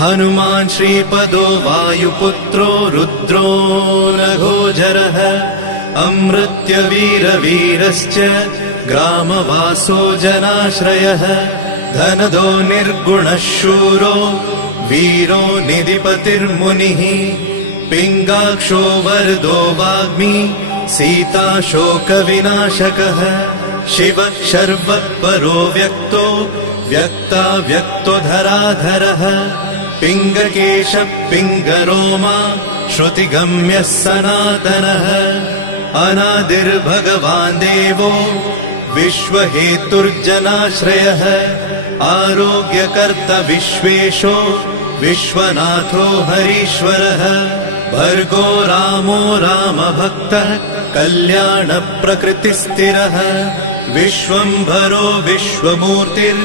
हनुमान् श्रीपदो वायुपुत्रो रुद्रो नघोजरः अमृत्यवीरवीरश्च ग्रामवासो जनाश्रयः धनदो निर्गुणः शूरो वीरो निधिपतिर्मुनिः पिङ्गाक्षो वरदो वाग्मी सीता शोकविनाशकः शिवः शर्वः परो व्यक्तो व्यक्ता व्यक्तो धराधरः पिङ्गकेशः पिङ्गरोमा श्रुतिगम्यः सनातनः अनादिर्भगवान् देवो विश्वहेतुर्जनाश्रयः आरोग्यकर्ता विश्वेशो विश्वनाथो हरीश्वरः भर्गो रामो रामभक्तः कल्याणप्रकृतिस्थिरः विश्वम्भरो विश्वमूर्तिर्